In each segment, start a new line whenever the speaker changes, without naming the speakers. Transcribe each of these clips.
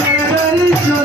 Thank you.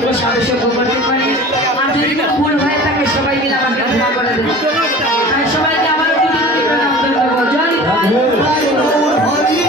সদস্য সদস্য করতে পারি আর যদি ভুল হয়ে থাকে সবাই মিলে আমাকে ক্ষমা করে দেবে তাই সবাইকে আমার জয় হরি